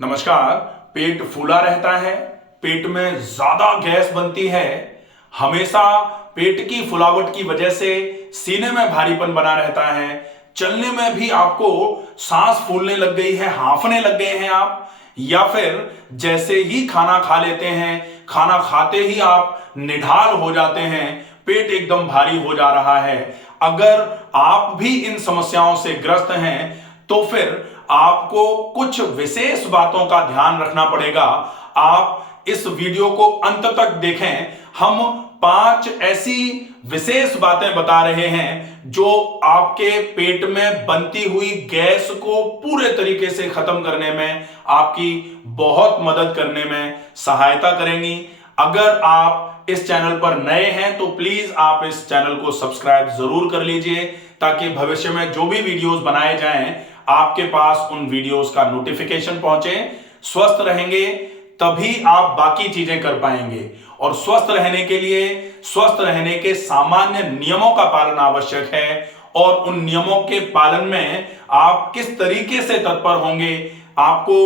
नमस्कार। पेट फूला रहता है, पेट में ज्यादा गैस बनती है, हमेशा पेट की फुलावट की वजह से सीने में भारीपन बना रहता है, चलने में भी आपको सांस फूलने लग गई है, हांफने लग गए हैं आप, या फिर जैसे ही खाना खा लेते हैं, खाना खाते ही आप निढाल हो जाते हैं, पेट एकदम भारी हो जा रहा है। अगर आप भी इन समस्याओं से ग्रस्त हैं तो फिर आपको कुछ विशेष बातों का ध्यान रखना पड़ेगा। आप इस वीडियो को अंत तक देखें। हम 5 ऐसी विशेष बातें बता रहे हैं जो आपके पेट में बनती हुई गैस को पूरे तरीके से खत्म करने में आपकी बहुत मदद करने में सहायता करेंगी। अगर आप इस चैनल पर नए हैं तो प्लीज आप इस चैनल को सब्सक्राइब जरूर कर लीजिए, ताकि भविष्य में जो भी वीडियोस बनाए जाएं आपके पास उन वीडियोस का नोटिफिकेशन पहुंचे। स्वस्थ रहेंगे तभी आप बाकी चीजें कर पाएंगे, और स्वस्थ रहने के लिए स्वस्थ रहने के सामान्य नियमों का पालन आवश्यक है। और उन नियमों के पालन में आप किस तरीके से तत्पर होंगे, आपको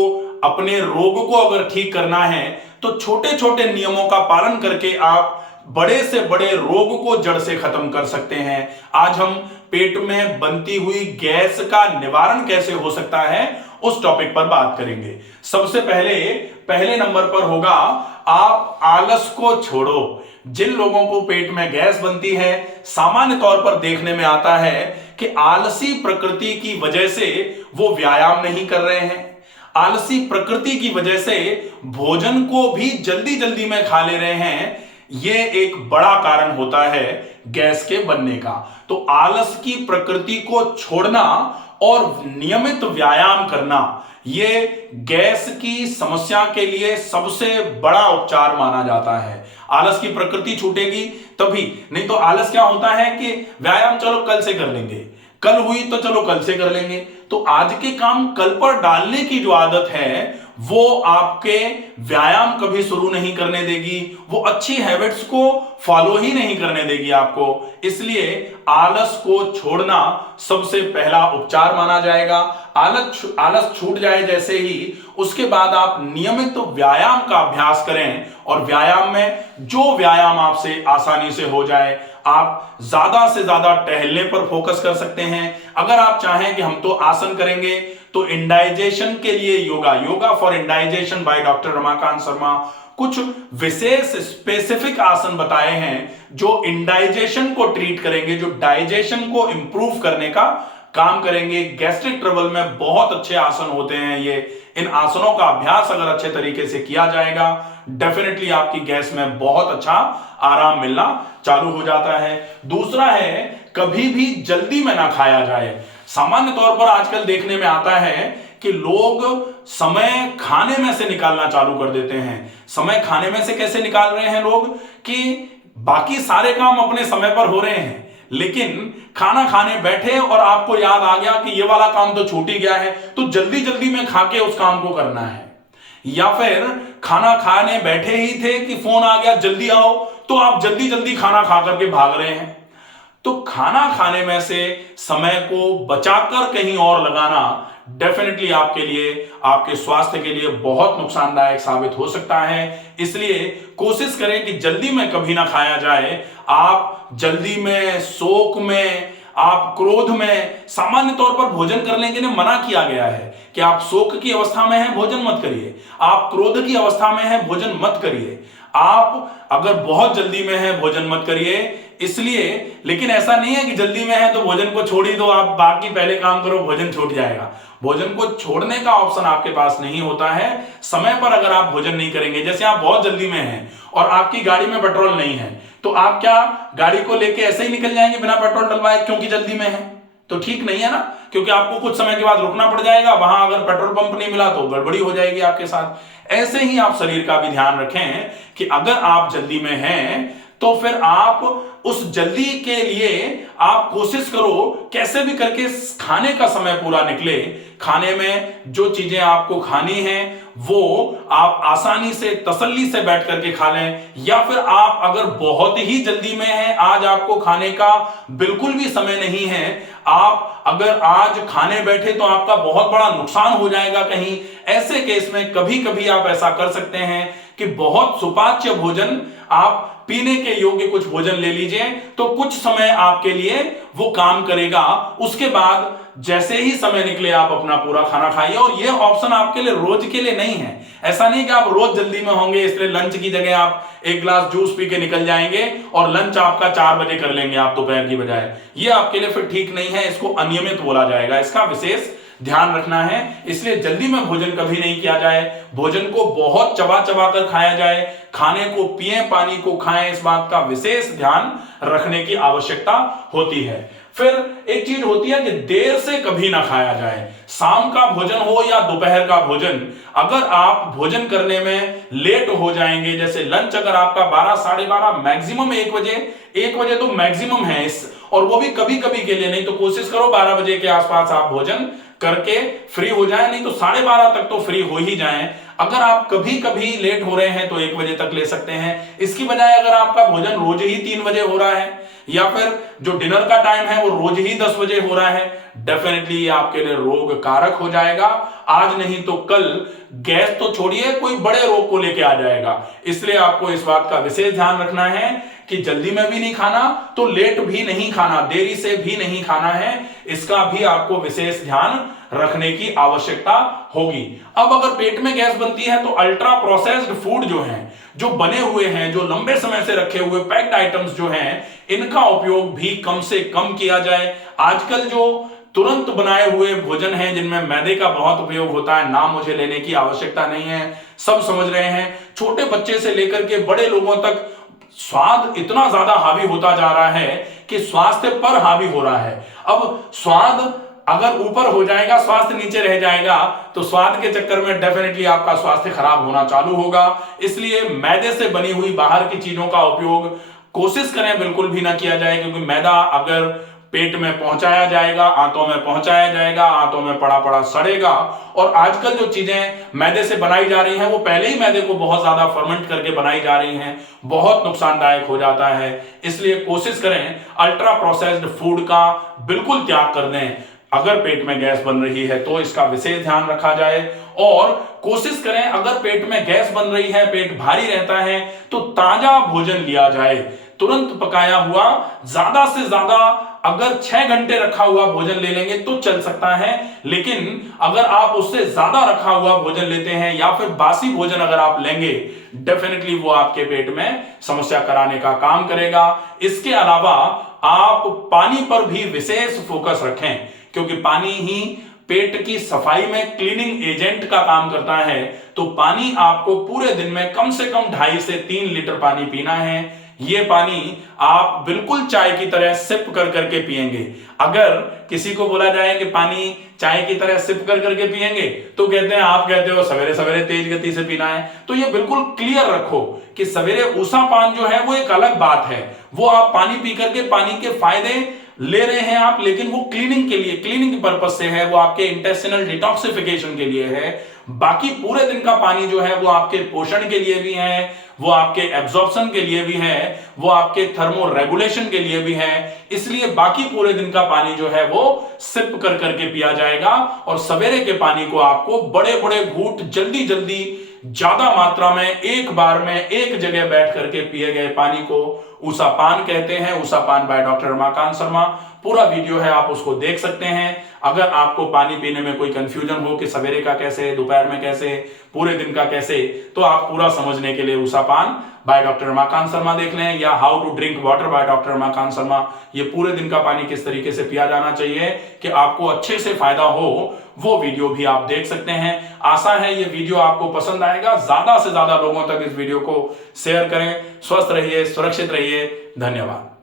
अपने रोग को अगर ठीक करना है तो छोटे छोटे नियमों का पालन करके आप बड़े से बड़े रोग को जड़ से खत्म कर सकते हैं। आज हम पेट में बनती हुई गैस का निवारण कैसे हो सकता है उस टॉपिक पर बात करेंगे। सबसे पहले नंबर पर होगा, आप आलस को छोड़ो। जिन लोगों को पेट में गैस बनती है, सामान्य तौर पर देखने में आता है कि आलसी प्रकृति की वजह से वो व्यायाम नहीं कर रहे हैं, आलसी प्रकृति की वजह से भोजन को भी जल्दी जल्दी में खा ले रहे हैं। यह एक बड़ा कारण होता है गैस के बनने का। तो आलस की प्रकृति को छोड़ना और नियमित व्यायाम करना, यह गैस की समस्या के लिए सबसे बड़ा उपचार माना जाता है। आलस की प्रकृति छूटेगी तभी, नहीं तो आलस क्या होता है कि व्यायाम चलो कल से कर लेंगे, कल हुई तो चलो कल से कर लेंगे। तो आज के काम कल पर डालने की जो आदत है वो आपके व्यायाम कभी शुरू नहीं करने देगी, वो अच्छी हैबिट्स को फॉलो ही नहीं करने देगी आपको। इसलिए आलस को छोड़ना सबसे पहला उपचार माना जाएगा। आलस छूट जाए जैसे ही, उसके बाद आप नियमित व्यायाम का अभ्यास करें, और व्यायाम में जो व्यायाम आपसे आसानी से हो जाए, आप ज्यादा से ज्यादा टहलने पर फोकस कर सकते हैं। अगर आप चाहें कि हम तो आसन करेंगे, तो इंडाइजेशन के लिए yoga for indigestion bye doctor Ramakant Sharma कुछ विशेष स्पेसिफिक आसन बताए हैं जो इंडाइजेशन को ट्रीट करेंगे, जो डाइजेशन को इंप्रूव करने का काम करेंगे। गैस्ट्रिक ट्रबल में बहुत अच्छे आसन होते हैं ये। इन आसनों का अभ्यास अगर अच्छे तरीके से किया जाएगा, डेफिनेटली आपकी गैस में बहुत अच्छा आराम मिलना चालू हो जाता है। दूसरा है, कभी भी जल्दी में ना खाया जाए। सामान्य तौर पर आजकल देखने में आता है कि लोग समय खाने में से निकालना चालू कर देते हैं। समय खाने में से कैसे निकाल रहे हैं लोग कि बाकी सारे काम अपने समय पर हो रहे हैं, लेकिन खाना खाने बैठे और आपको याद आ गया कि ये वाला काम तो छूट ही गया है, तो जल्दी जल्दी में खा के उस काम को करना है। या फिर खाना खाने बैठे ही थे कि फोन आ गया जल्दी आओ, तो आप जल्दी जल्दी खाना खा करके भाग रहे हैं। तो खाना खाने में से समय को बचाकर कहीं और लगाना डेफिनेटली आपके लिए, आपके स्वास्थ्य के लिए बहुत नुकसानदायक साबित हो सकता है। इसलिए कोशिश करें कि जल्दी में कभी ना खाया जाए। आप जल्दी में, शोक में, आप क्रोध में सामान्य तौर पर भोजन करने के लिए मना किया गया है कि आप शोक की अवस्था में हैं भोजन मत करिए, आप क्रोध की अवस्था में हैं भोजन मत करिए, आप अगर बहुत जल्दी में हैं भोजन मत करिए। इसलिए, लेकिन ऐसा नहीं है कि जल्दी में है तो भोजन को छोड़ ही दो, आप बाकी पहले काम करो भोजन छूट जाएगा। भोजन को छोड़ने का ऑप्शन आपके पास नहीं होता है। समय पर अगर आप भोजन नहीं करेंगे, जैसे आप बहुत जल्दी में हैं और आपकी गाड़ी में पेट्रोल नहीं है, तो आप क्या गाड़ी को लेके ऐसे ही निकल जाएंगे बिना पेट्रोल डलवाए क्योंकि जल्दी में है? तो ठीक नहीं है ना, क्योंकि आपको कुछ समय के बाद रुकना पड़ जाएगा। वहां अगर पेट्रोल पंप नहीं मिला तो गड़बड़ी हो जाएगी आपके साथ। ऐसे ही आप शरीर का भी ध्यान रखें कि अगर आप जल्दी में हैं तो फिर आप उस जल्दी के लिए आप कोशिश करो कैसे भी करके खाने का समय पूरा निकले। खाने में जो चीजें आपको खानी है वो आप आसानी से तसल्ली से बैठ करके खा लें, या फिर आप अगर बहुत ही जल्दी में हैं, आज आपको खाने का बिल्कुल भी समय नहीं है, आप अगर आज खाने बैठे तो आपका बहुत बड़ा नुकसान हो जाएगा कहीं, ऐसे केस में कभी कभी आप ऐसा कर सकते हैं कि बहुत सुपाच्य भोजन, आप पीने के योग्य कुछ भोजन ले लीजिए, तो कुछ समय आपके लिए वो काम करेगा। उसके बाद जैसे ही समय निकले आप अपना पूरा खाना खाइए। और ये ऑप्शन आपके लिए रोज के लिए नहीं है। ऐसा नहीं कि आप रोज जल्दी में होंगे इसलिए लंच की जगह आप एक ग्लास जूस पी के निकल जाएंगे और लंच आपका 4 बजे कर लेंगे आप दोपहर की बजाय। ये आपके लिए फिर ठीक नहीं है, इसको अनियमित बोला जाएगा। इसका विशेष ध्यान रखना है। इसलिए जल्दी में भोजन कभी नहीं किया जाए। भोजन को बहुत चबा चबा कर खाया जाए, खाने को पिए, पानी को खाएं, इस बात का विशेष ध्यान रखने की आवश्यकता होती है। फिर एक चीज होती है कि देर से कभी ना खाया जाए। शाम का भोजन हो या दोपहर का भोजन, अगर आप भोजन करने में लेट हो जाएंगे, जैसे लंच अगर आपका 12 साढ़े 12 मैक्सिमम 1 बजे तो मैक्सिमम है इस, और वो भी कभी कभी के लिए, नहीं तो कोशिश करो 12 बजे के आसपास आप भोजन करके फ्री हो जाए, नहीं तो 12:30 तक तो फ्री हो ही जाएं। अगर आप कभी कभी लेट हो रहे हैं तो 1 बजे तक ले सकते हैं। इसकी बजाय अगर आपका भोजन रोज ही 3 बजे हो रहा है, या फिर जो डिनर का टाइम है वो रोज ही 10 बजे हो रहा है, डेफिनेटली ये आपके लिए रोग कारक हो जाएगा। आज नहीं तो कल गैस तो छोड़िए, कोई बड़े रोग को लेके आ जाएगा। इसलिए आपको इस बात का विशेष ध्यान रखना है कि जल्दी में भी नहीं खाना, तो लेट भी नहीं खाना, देरी से भी नहीं खाना है। इसका भी आपको विशेष ध्यान रखने की आवश्यकता होगी। अब अगर पेट में गैस बनती है तो अल्ट्रा प्रोसेस्ड फूड जो हैं, जो बने हुए हैं, जो लंबे समय से रखे हुए पैक्ड आइटम्स जो हैं, इनका उपयोग भी कम से कम किया जाए। आजकल जो तुरंत बनाए हुए भोजन हैं जिनमें मैदे का बहुत उपयोग होता है, नाम मुझे लेने की आवश्यकता नहीं है, सब समझ रहे हैं। छोटे बच्चे से लेकर के बड़े लोगों तक स्वाद इतना ज्यादा हावी होता जा रहा है कि स्वास्थ्य पर हावी हो रहा है। अब स्वाद अगर ऊपर हो जाएगा, स्वास्थ्य नीचे रह जाएगा, तो स्वाद के चक्कर में डेफिनेटली आपका स्वास्थ्य खराब होना चालू होगा। इसलिए मैदे से बनी हुई बाहर की चीजों का उपयोग कोशिश करें बिल्कुल भी ना किया जाए, क्योंकि मैदा अगर पेट में पहुंचाया जाएगा, आंतों में पहुंचाया जाएगा, आंतों में पड़ा पड़ा सड़ेगा। और आजकल जो चीजें मैदे से बनाई जा रही हैं वो पहले ही मैदे को बहुत ज्यादा फर्मेंट करके बनाई जा रही हैं, बहुत नुकसानदायक हो जाता है। इसलिए कोशिश करें अल्ट्रा प्रोसेस्ड फूड का बिल्कुल त्याग कर दें। अगर पेट में गैस बन रही है तो इसका विशेष ध्यान रखा जाए, और कोशिश करें अगर पेट में गैस बन रही है, पेट भारी रहता है, तो ताजा भोजन लिया जाए, तुरंत पकाया हुआ। ज्यादा से ज्यादा अगर 6 घंटे रखा हुआ भोजन ले लेंगे तो चल सकता है, लेकिन अगर आप उससे ज्यादा रखा हुआ भोजन लेते हैं या फिर बासी भोजन अगर आप लेंगे, डेफिनेटली वो आपके पेट में समस्या कराने का काम करेगा। इसके अलावा आप पानी पर भी विशेष फोकस रखें, क्योंकि पानी ही पेट की सफाई में क्लीनिंग एजेंट का काम करता है। तो पानी आपको पूरे दिन में कम से कम 2.5 से 3 लीटर पानी पीना है। ये पानी आप बिल्कुल चाय की तरह सिप कर करके पिएंगे। अगर किसी को बोला जाए कि पानी चाय की तरह सिप कर करके पिएंगे, तो कहते हैं, आप कहते हो सवेरे सवेरे तेज गति से पीना है। तो ये बिल्कुल क्लियर रखो कि सवेरे ऊषा पान जो है वो एक अलग बात है, वो आप पानी पी करके पानी के फायदे ले रहे हैं आप, लेकिन वो क्लीनिंग के लिए, क्लीनिंग पर्पज से है, वो आपके इंटेस्टिनल डिटॉक्सिफिकेशन के लिए है। बाकी पूरे दिन का पानी जो है वो आपके पोषण के लिए भी है, वो आपके एब्जॉर्प्शन के लिए भी है, वो आपके थर्मो रेगुलेशन के लिए भी है। इसलिए बाकी पूरे दिन का पानी जो है वो सिप कर करके पिया जाएगा, और सवेरे के पानी को आपको बड़े बड़े घूंट जल्दी जल्दी ज्यादा मात्रा में एक बार में एक जगह बैठ करके पिए गए पानी को ऊषा पान कहते हैं। ऊषा पान बाय डॉक्टर रमाकांत शर्मा, पूरा वीडियो है, आप उसको देख सकते हैं। अगर आपको पानी पीने में कोई कंफ्यूजन हो कि सवेरे का कैसे, दोपहर में कैसे, पूरे दिन का कैसे, तो आप पूरा समझने के लिए ऊषा पान बाय डॉक्टर रमाकांत शर्मा देख लें, या how to drink water by doctor Ramakant Sharma. ये पूरे दिन का पानी किस तरीके से पिया जाना चाहिए कि आपको अच्छे से फायदा हो, वो वीडियो भी आप देख सकते हैं। आशा है ये वीडियो आपको पसंद आएगा। ज्यादा से ज्यादा लोगों तक इस वीडियो को शेयर करें। स्वस्थ रहिए, सुरक्षित रहिए। धन्यवाद।